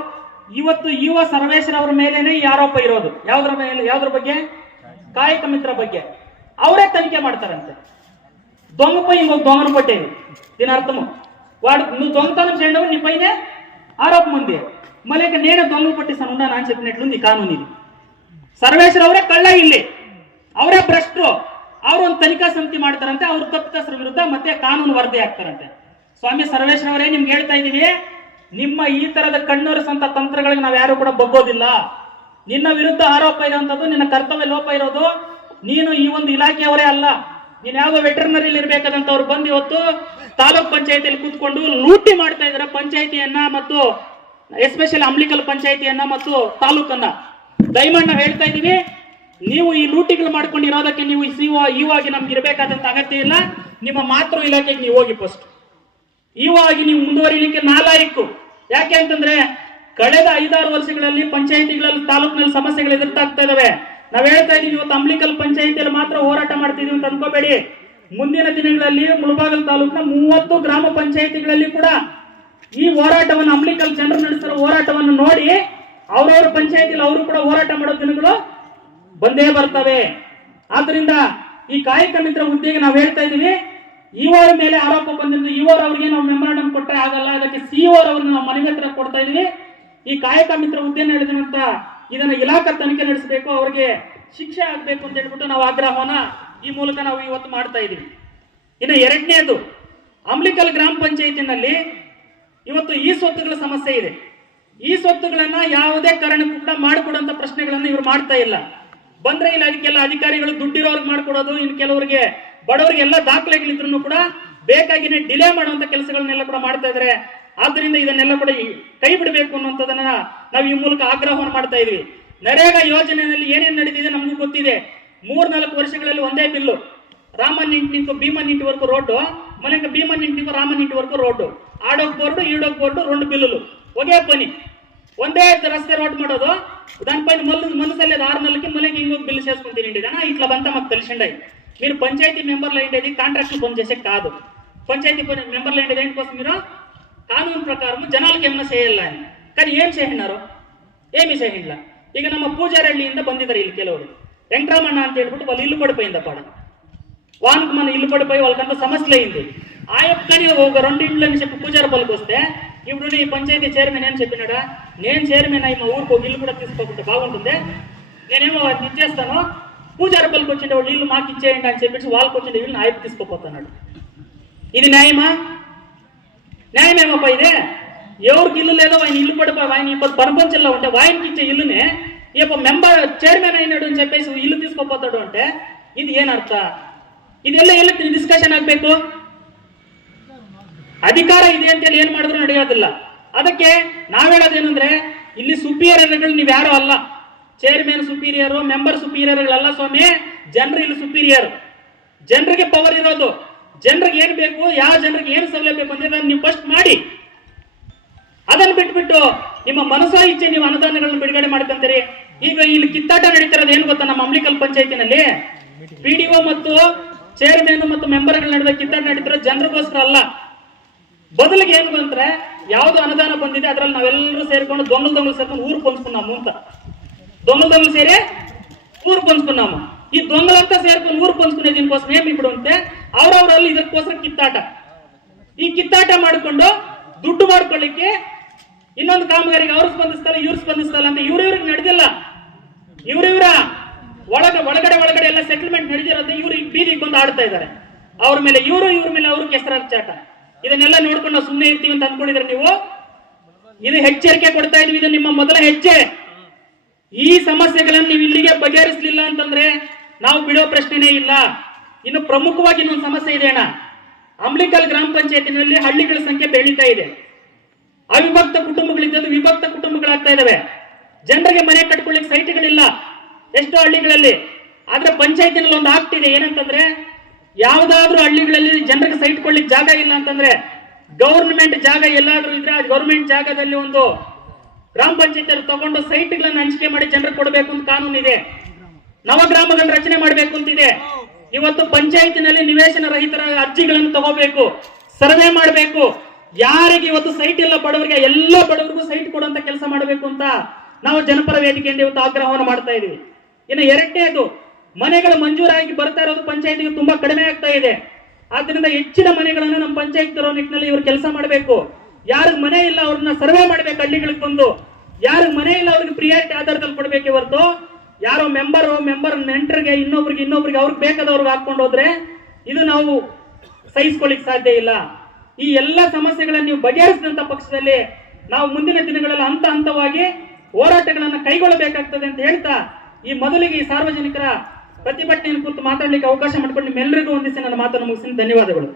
ಇವತ್ತು ಯುವ ಸರ್ವೇಶ್ವರ ಮೇಲೇನೆ ಈ ಆರೋಪ ಇರೋದು. ಯಾವ್ದ್ರ ಬಗ್ಗೆ? ಕಾಯಕ ಮಿತ್ರ ಬಗ್ಗೆ. ಅವರೇ తనిఖీ ಮಾಡ್తారంటే దొంగపై ఇంకొక దొంగను పట్టేది. దీని అర్థము వాడు నువ్వు దొంగతనం చేయడం నీ పైనే ఆరోపం ఉంది, మళ్ళీ నేనే దొంగలు పట్టిస్తాను ఉన్నాను అని చెప్పినట్లుంది కానూನು ఇది. ಸರ್ವೇಶ್ವರ ಅವರೇ ಕಳ್ಳ, ಇಲ್ಲಿ ಅವರೇ ಭ್ರಷ್ಟರು. ಅವರು ಒಂದು ತನಿಖಾ ಸಮಿತಿ ಮಾಡ್ತಾರಂತೆ, ಅವ್ರ ತಪ್ಪಿತಸ್ಥರ ವಿರುದ್ಧ ಮತ್ತೆ ಕಾನೂನು ವರದಿ ಆಗ್ತಾರಂತೆ. ಸ್ವಾಮಿ ಸರ್ವೇಶ್ವರ ಅವರೇ ನಿಮ್ಗೆ ಹೇಳ್ತಾ ಇದೀವಿ, ನಿಮ್ಮ ಈ ತರದ ಕಣ್ಣೊರೆಸಂತ ತಂತ್ರಗಳಿಗೆ ನಾವು ಯಾರು ಕೂಡ ಬಗ್ಗೋದಿಲ್ಲ. ನಿನ್ನ ವಿರುದ್ಧ ಆರೋಪ ಇರುವಂತದ್ದು ನಿನ್ನ ಕರ್ತವ್ಯ ಲೋಪ ಇರೋದು. ನೀನು ಈ ಒಂದು ಇಲಾಖೆಯವರೇ ಅಲ್ಲ, ನೀನ್ ಯಾವ್ದೋ ವೆಟರ್ನರಿಲಿ ಇರ್ಬೇಕಾದಂತವ್ರು ಬಂದು ಇವತ್ತು ತಾಲೂಕ್ ಪಂಚಾಯತಿಯಲ್ಲಿ ಕೂತ್ಕೊಂಡು ಲೂಟಿ ಮಾಡ್ತಾ ಇದಾರೆ ಪಂಚಾಯತಿಯನ್ನ, ಮತ್ತು ಎಸ್ಪೆಷಲಿ ಅಂಬ್ಲಿಕಲ್ ಪಂಚಾಯತಿಯನ್ನ ಮತ್ತು ತಾಲೂಕನ್ನ. ದಯಮಾಡಿ ನಾವು ಹೇಳ್ತಾ ಇದೀವಿ, ನೀವು ಈ ಲೂಟಿಗಳು ಮಾಡ್ಕೊಂಡು ಇರೋದಕ್ಕೆ ನೀವು ಇಒ ಆಗಿ ನಮ್ಗೆ ಇರಬೇಕಾದಂತ ಅಗತ್ಯ ಇಲ್ಲ. ನಿಮ್ಮ ಮಾತೃ ಇಲಾಖೆಗೆ ನೀವು ಹೋಗಿ ಫಸ್ಟ್. ಇಒ ಆಗಿ ನೀವು ಮುಂದುವರಿಲಿಕ್ಕೆ ನಾಲಾಯಕ್ಕು. ಯಾಕೆ ಅಂತಂದ್ರೆ ಕಳೆದ 5-6 ವರ್ಷಗಳಲ್ಲಿ ಪಂಚಾಯತಿಗಳಲ್ಲಿ ತಾಲೂಕಿನಲ್ಲಿ ಸಮಸ್ಯೆಗಳು ಎದುರಾಗ್ತಾ ಇದಾವೆ. ನಾವ್ ಹೇಳ್ತಾ ಇದೀವಿ, ಇವತ್ತು ಅಂಬ್ಲಿಕಲ್ ಪಂಚಾಯತಿಯಲ್ಲಿ ಮಾತ್ರ ಹೋರಾಟ ಮಾಡ್ತಿದೀವಿ ಅಂತ ಅನ್ಕೋಬೇಡಿ. ಮುಂದಿನ ದಿನಗಳಲ್ಲಿ ಮುಳಬಾಗಿಲು ತಾಲೂಕಿನ 30 ಗ್ರಾಮ ಪಂಚಾಯತಿಗಳಲ್ಲಿ ಕೂಡ ಈ ಹೋರಾಟವನ್ನು, ಅಂಬ್ಲಿಕಲ್ ಜನರು ನಡೆಸಿರೋ ಹೋರಾಟವನ್ನು ನೋಡಿ ಅವ್ರವ್ರ ಪಂಚಾಯತಿಯಲ್ಲಿ ಅವರು ಕೂಡ ಹೋರಾಟ ಮಾಡೋ ದಿನಗಳು ಬಂದೇ ಬರ್ತವೆ. ಆದ್ರಿಂದ ಈ ಕಾಯಕ ಮಿತ್ರ ಹುದ್ದೆಗೆ ನಾವು ಹೇಳ್ತಾ ಇದೀವಿ, ಇಒ ಮೇಲೆ ಆರೋಪ ಬಂದಿದ್ದು ಇಒ ಅವರಿಗೆ ನಾವು ಮೆಮೊರಾಂಡಮ್ ಕೊಟ್ಟರೆ ಆಗಲ್ಲ, ಅದಕ್ಕೆ ಸಿಇಒ ಅವರನ್ನು ನಾವು ಮನವಿ ಹತ್ರ ಕೊಡ್ತಾ ಇದೀವಿ. ಈ ಕಾಯಕ ಮಿತ್ರ ಹುದ್ದೆಯನ್ನು ಹೇಳಿದಂತ ಇದನ್ನ ಇಲಾಖಾ ತನಿಖೆ ನಡೆಸಬೇಕು, ಅವರಿಗೆ ಶಿಕ್ಷೆ ಆಗ್ಬೇಕು ಅಂತ ಹೇಳ್ಬಿಟ್ಟು ನಾವು ಆಗ್ರಹವನ್ನ ಈ ಮೂಲಕ ನಾವು ಇವತ್ತು ಮಾಡ್ತಾ ಇದೀವಿ. ಇನ್ನು ಎರಡನೇದು, ಅಂಬ್ಲಿಕಲ್ ಗ್ರಾಮ ಪಂಚಾಯತಿನಲ್ಲಿ ಇವತ್ತು ಈ ಸ್ವತ್ತುಗಳ ಸಮಸ್ಯೆ ಇದೆ. ಈ ಸ್ವತ್ತುಗಳನ್ನ ಯಾವುದೇ ಕಾರಣಕ್ಕೂ ಕೂಡ ಮಾಡಿಕೊಡುವಂತ ಪ್ರಶ್ನೆಗಳನ್ನ ಇವರು ಮಾಡ್ತಾ ಇಲ್ಲ. ಬಂದ್ರೆ ಇಲ್ಲಿ ಅದಕ್ಕೆಲ್ಲ ಅಧಿಕಾರಿಗಳು ದುಡ್ಡಿರೋರ್ಗೆ ಮಾಡ್ಕೊಡೋದು, ಇನ್ನು ಕೆಲವರಿಗೆ ಬಡವರಿಗೆ ಎಲ್ಲ ದಾಖಲೆಗಳಿದ್ರು ಕೂಡ ಬೇಕಾಗಿನೇ ಡಿಲೇ ಮಾಡುವಂತ ಕೆಲಸಗಳನ್ನೆಲ್ಲ ಕೂಡ ಮಾಡ್ತಾ ಇದ್ದಾರೆ. ಆದ್ರಿಂದ ಇದನ್ನೆಲ್ಲ ಕೂಡ ಕೈ ಬಿಡಬೇಕು ಅನ್ನುವಂಥದ್ದನ್ನ ನಾವು ಈ ಮೂಲಕ ಆಗ್ರಹವನ್ನು ಮಾಡ್ತಾ ಇದೀವಿ. ನರೇಗಾ ಯೋಜನೆಯಲ್ಲಿ ಏನೇನು ನಡೆದಿದೆ ನಮಗೂ ಗೊತ್ತಿದೆ. 3-4 ವರ್ಷಗಳಲ್ಲಿ ಒಂದೇ ಬಿಲ್ಲು, ರಾಮನ್ ಇಂಟಿನಿಂದ ಭೀಮನ್ ಇಂಟಿವರೆಗೂ ರೋಡ್ಡು, ಮನೆಗೆ ಭೀಮನ್ ಇಂಟಿನಿಂದ Raman ಇಂಟಿವರೆಗೂ road, ಆಡೋಗ್ board ಈಡೋಗ್ board 2 bill ಒಗೆ ಪನಿ ಒಂದೇ ರಸ್ತೆ ರೋಡ್ ಮಾಡೋದು. దాని పైన ముందు సలేదు 6 నెలలకి మళ్ళీ ఇంకొక బిల్లు చేసుకుని తినండి ఇట్లా బంతా మాకు తెలిసిండే. మీరు పంచాయతీ మెంబర్లు అయ్యేది కాంట్రాక్టులు పని చేసే కాదు. పంచాయతీ మెంబర్లు అయ్యేది దేనికోసం మీరు కానూను ప్రకారం జనాలకు ఏమైనా చేయాల అని. కానీ ఏం చేసినారు? ఏమీ చేయండిలా. ಈಗ ನಮ್ಮ ಪೂಜಾರಹಳ್ಳಿಯಿಂದ ಬಂದಿದ್ದಾರೆ ಇಲ್ಲಿ ಕೆಲವರು, వెంకటరమణ ಅಂತ ಹೇಳ್ಬಿಟ್ಟು వాళ్ళు ఇల్లు పడిపోయిందప్ప. వానికి మన ఇల్లు పడిపోయి వాళ్ళకంత సమస్యలు అయింది. ఆయప్పని ఒక 2 ఇండ్లు అని చెప్పి పూజారి పలికి వస్తే ఇప్పుడు నీ పంచాయతీ చైర్మన్ ఏం చెప్పినాడా, నేను చైర్మన్ అయ్యి మా ఊరికి ఒక ఇల్లు కూడా తీసుకోకుంటే బాగుంటుంది, నేనేమో వాటిని ఇచ్చేస్తాను, పూజారి పలికి వచ్చిండే వాళ్ళు ఇల్లు మాకు ఇచ్చేయండి అని చెప్పేసి వాళ్ళకి వచ్చిండే ఇల్లు ఆయప్ప తీసుకోపోతున్నాడు. ఇది న్యాయమా? న్యాయమేమప్ప ఇదే? ఎవరికి ఇల్లు లేదో ఆయన ఇల్లు పడిపోయి ఆయన ఇప్పుడు ప్రపంచంలో ఉంటే ఆయనకి ఇచ్చే ఇల్లునే ఇప్పుడు మెంబర్ చైర్మన్ అయినాడు అని చెప్పేసి ఇల్లు తీసుకోపోతాడు అంటే ಇದು ಏನರ್ಥ? ಇದೆಲ್ಲ ಎಲ್ಲ ಡಿಸ್ಕಷನ್ ಆಗಬೇಕು. ಅಧಿಕಾರ ಇದೆ ಅಂತೇಳಿ ಏನ್ ಮಾಡಿದ್ರು ನಡೆಯೋದಿಲ್ಲ. ಅದಕ್ಕೆ ನಾವೇಳೋದೇನಂದ್ರೆ ಇಲ್ಲಿ ಸುಪೀರಿಯರ್ಗಳು ನೀವು ಯಾರು ಅಲ್ಲ, ಚೇರ್ಮನ್ ಸುಪೀರಿಯರು, ಮೆಂಬರ್ ಸುಪೀರಿಯರ್ಗಳಲ್ಲ ಸ್ವಾಮಿ, ಜನರು ಇಲ್ಲಿ ಸುಪೀರಿಯರ್. ಜನರಿಗೆ ಪವರ್ ಇರೋದು, ಜನರಿಗೆ ಏನ್ ಬೇಕು, ಯಾವ ಜನರಿಗೆ ಏನು ಸೌಲಭ್ಯ ಬೇಕು ಅಂದ್ರೆ ನೀವು ಫಸ್ಟ್ ಮಾಡಿ. ಅದನ್ನು ಬಿಟ್ಬಿಟ್ಟು ನಿಮ್ಮ ಮನಸ್ಸೋ ಇಚ್ಛೆ ನೀವು ಅನುದಾನಗಳನ್ನು ಬಿಡುಗಡೆ ಮಾಡ್ಕೊಂತೀರಿ. ಈಗ ಇಲ್ಲಿ ಕಿತ್ತಾಟ ನಡೀತಿರೋದು ಏನು ಗೊತ್ತಾ? ನಮ್ಮ ಅಂಬ್ಲಿಕಲ್ ಪಂಚಾಯತಿನಲ್ಲಿ PDO ಮತ್ತು ಚೇರ್ಮನ್ ಮತ್ತು ಮೆಂಬರ್ಗಳ ನಡುವೆ ಕಿತ್ತಾಟ ನಡೀತಿರೋ ಜನರಿಗೋಸ್ಕರ ಅಲ್ಲ, ಬದಲಿಗೆ ಏನು ಬಂದ್ರೆ ಯಾವ್ದು ಅನುದಾನ ಬಂದಿದೆ ಅದ್ರಲ್ಲಿ ನಾವೆಲ್ಲರೂ ಸೇರ್ಕೊಂಡು ದೊಂಗಲು ಸೇರ್ಕೊಂಡು ಊರು ಪಂಚ್ಕೊಂಡಾము ಅಂತ. ದೊಂಗಲು ಸೇರಿ ಊರು ಪಂಚ್ಕೊಂಡಾము. ಈ ದೊಂಗಲಂತ ಸೇರ್ಕೊಂಡು ಊರು ಪಂಚ್ಕೊಂಡೆ దీనికోసం ఏమి ఇప్పుడు అంటే ಅವರವರಲ್ಲಿ ಇದಕ್ಕೋಸ್ಕರ ಕಿತ್ತಾಟ. ಈ ಕಿತ್ತಾಟ ಮಾಡಿಕೊಂಡು ದುಡ್ಡು ಮಾಡ್ಕೊಳ್ಳಿಕ್ಕೆ ಇನ್ನೊಂದು ಕಾಮಗಾರಿಗೆ ಅವ್ರು ಸ್ಪಂದಿಸ್ತಾರೆ ಇವ್ರು ಸ್ಪಂದಿಸ್ತಾರೆ ಅಂತ ಇವ್ರಿಗೆ ನಡೆದಿಲ್ಲ. ಇವ್ರ ಒಳಗಡೆ ಎಲ್ಲ ಸೆಟಲ್ಮೆಂಟ್ ನಡೆದಿರೋದು ಇವ್ರು ಈಗ ಬೀದಿಗೆ ಬಂದು ಆಡ್ತಾ ಇದ್ದಾರೆ. ಅವ್ರ ಮೇಲೆ ಇವ್ರ ಮೇಲೆ ಅವ್ರ ಕೆಸರಾಚಾಟ. ಇದನ್ನೆಲ್ಲ ನೋಡ್ಕೊಂಡು ನಾವು ಸುಮ್ಮನೆ ಇರ್ತೀವಿ ಅಂತ ಅಂದ್ಕೊಂಡಿದ್ರೆ ನೀವು, ಇದು ಎಚ್ಚರಿಕೆ ಕೊಡ್ತಾ ಇದೀವಿ. ಇದು ನಿಮ್ಮ ಮೊದಲ ಹೆಜ್ಜೆ. ಈ ಸಮಸ್ಯೆಗಳನ್ನು ನೀವು ಇಲ್ಲಿಗೆ ಬಗೆಹರಿಸಲಿಲ್ಲ ಅಂತಂದ್ರೆ ನಾವು ಬಿಡೋ ಪ್ರಶ್ನೆನೇ ಇಲ್ಲ. ಇನ್ನು ಪ್ರಮುಖವಾಗಿ ಇನ್ನೊಂದು ಸಮಸ್ಯೆ ಇದೆ ಅಣ್ಣ. ಅಂಬ್ಲಿಕಲ್ ಗ್ರಾಮ ಪಂಚಾಯತಿನಲ್ಲಿ ಹಳ್ಳಿಗಳ ಸಂಖ್ಯೆ ಬೆಳೀತಾ ಇದೆ. ಅವಿಭಕ್ತ ಕುಟುಂಬಗಳಿದ್ದದ್ದು ವಿಭಕ್ತ ಕುಟುಂಬಗಳಾಗ್ತಾ ಇದಾವೆ. ಜನರಿಗೆ ಮನೆ ಕಟ್ಕೊಳ್ಳಿಕ್ಕೆ ಸೈಟ್ಗಳಿಲ್ಲ ಎಷ್ಟೋ ಹಳ್ಳಿಗಳಲ್ಲಿ. ಆದ್ರೆ ಪಂಚಾಯತಿನಲ್ಲಿ ಒಂದು ಆಕ್ಟ್ ಇದೆ, ಏನಂತಂದ್ರೆ ಯಾವ್ದಾದ್ರೂ ಹಳ್ಳಿಗಳಲ್ಲಿ ಜನರಿಗೆ ಸೈಟ್ ಕೊಳ್ಳಿಕ್ಕೆ ಜಾಗ ಇಲ್ಲ ಅಂತಂದ್ರೆ ಗೌರ್ಮೆಂಟ್ ಜಾಗ ಎಲ್ಲಾದ್ರೂ ಇದ್ರೆ ಆ ಗೌರ್ಮೆಂಟ್ ಜಾಗದಲ್ಲಿ ಒಂದು ಗ್ರಾಮ ಪಂಚಾಯತ್ ತಗೊಂಡು ಸೈಟ್ಗಳನ್ನು ಹಂಚಿಕೆ ಮಾಡಿ ಜನರಿಗೆ ಕೊಡಬೇಕು ಅಂತ ಕಾನೂನು ಇದೆ. ನವಗ್ರಾಮಗಳ ರಚನೆ ಮಾಡಬೇಕು ಅಂತಿದೆ. ಇವತ್ತು ಪಂಚಾಯತಿನಲ್ಲಿ ನಿವೇಶನ ರಹಿತರ ಅರ್ಜಿಗಳನ್ನು ತಗೋಬೇಕು, ಸರ್ವೆ ಮಾಡಬೇಕು. ಯಾರಿಗೆ ಇವತ್ತು ಸೈಟ್ ಇಲ್ಲ ಬಡವರಿಗೆ, ಎಲ್ಲ ಬಡವರಿಗೂ ಸೈಟ್ ಕೊಡುವಂತ ಕೆಲಸ ಮಾಡಬೇಕು ಅಂತ ನಾವು ಜನಪರ ವೇದಿಕೆಯಿಂದ ಇವತ್ತು ಆಗ್ರಹವನ್ನು ಮಾಡ್ತಾ ಇದೀವಿ. ಇನ್ನು ಎರಡನೇದು, ಮನೆಗಳು ಮಂಜೂರಾಗಿ ಬರ್ತಾ ಇರೋದು ಪಂಚಾಯತಿಗೆ ತುಂಬಾ ಕಡಿಮೆ ಆಗ್ತಾ ಇದೆ. ಆದ್ರಿಂದ ಹೆಚ್ಚಿನ ಮನೆಗಳನ್ನು ನಮ್ಮ ಪಂಚಾಯತ್ ತರೋ ನಿಟ್ಟಿನಲ್ಲಿ ಇವರು ಕೆಲಸ ಮಾಡಬೇಕು. ಯಾರಿಗೆ ಮನೆ ಇಲ್ಲ ಅವ್ರನ್ನ ಸರ್ವೆ ಮಾಡ್ಬೇಕು, ಹಳ್ಳಿಗಳಿಗೆ ಬಂದು ಯಾರಿಗೆ ಮನೆ ಇಲ್ಲ ಅವ್ರಿಗೆ ಪ್ರಿಯಾರಿಟಿ ಆಧಾರದಲ್ಲಿ ಕೊಡ್ಬೇಕು. ಇವತ್ತು ಯಾರೋ ಮೆಂಬರ್ ನೆಂಟರಿಗೆ ಇನ್ನೊಬ್ರಿಗೆ ಅವ್ರಿಗೆ ಬೇಕಾದವ್ರಿಗೆ ಹಾಕೊಂಡು ಹೋದ್ರೆ ಇದು ನಾವು ಸಹಿಸ್ಕೊಳ್ಳಿಕ್ ಸಾಧ್ಯ ಇಲ್ಲ. ಈ ಎಲ್ಲ ಸಮಸ್ಯೆಗಳನ್ನು ನೀವು ಬಗೆಹರಿಸಿದಂತ ಪಕ್ಷದಲ್ಲಿ ನಾವು ಮುಂದಿನ ದಿನಗಳಲ್ಲಿ ಹಂತವಾಗಿ ಹೋರಾಟಗಳನ್ನು ಕೈಗೊಳ್ಳಬೇಕಾಗ್ತದೆ ಅಂತ ಹೇಳ್ತಾ ಈ ಮೊದಲಿಗೆ ಈ ಸಾರ್ವಜನಿಕರ ಪ್ರತಿಭಟನೆಯನ್ನು ಕುರಿತು ಮಾತಾಡಲಿಕ್ಕೆ ಅವಕಾಶ ಮಾಡಿಕೊಂಡು ನಿಮ್ಮೆಲ್ಲರಿಗೂ ಒಂದಿಸಿ ನನ್ನ ಮಾತನ್ನು ಮುಗಿಸಿ ಧನ್ಯವಾದಗಳು.